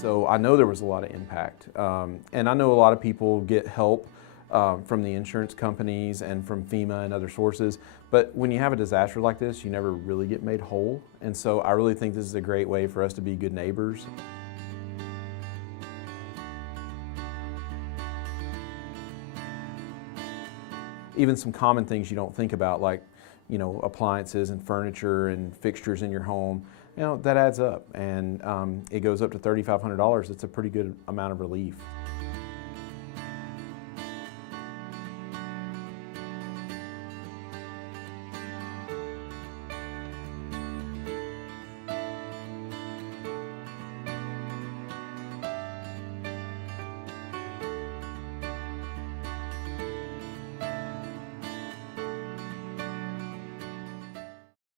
So I know there was a lot of impact. And I know a lot of people get help from the insurance companies and from FEMA and other sources. But when you have a disaster like this, you never really get made whole. And so I really think this is a great way for us to be good neighbors. Even some common things you don't think about, like, you know, appliances and furniture and fixtures in your home, you know, that adds up. And it goes up to $3,500. It's a pretty good amount of relief.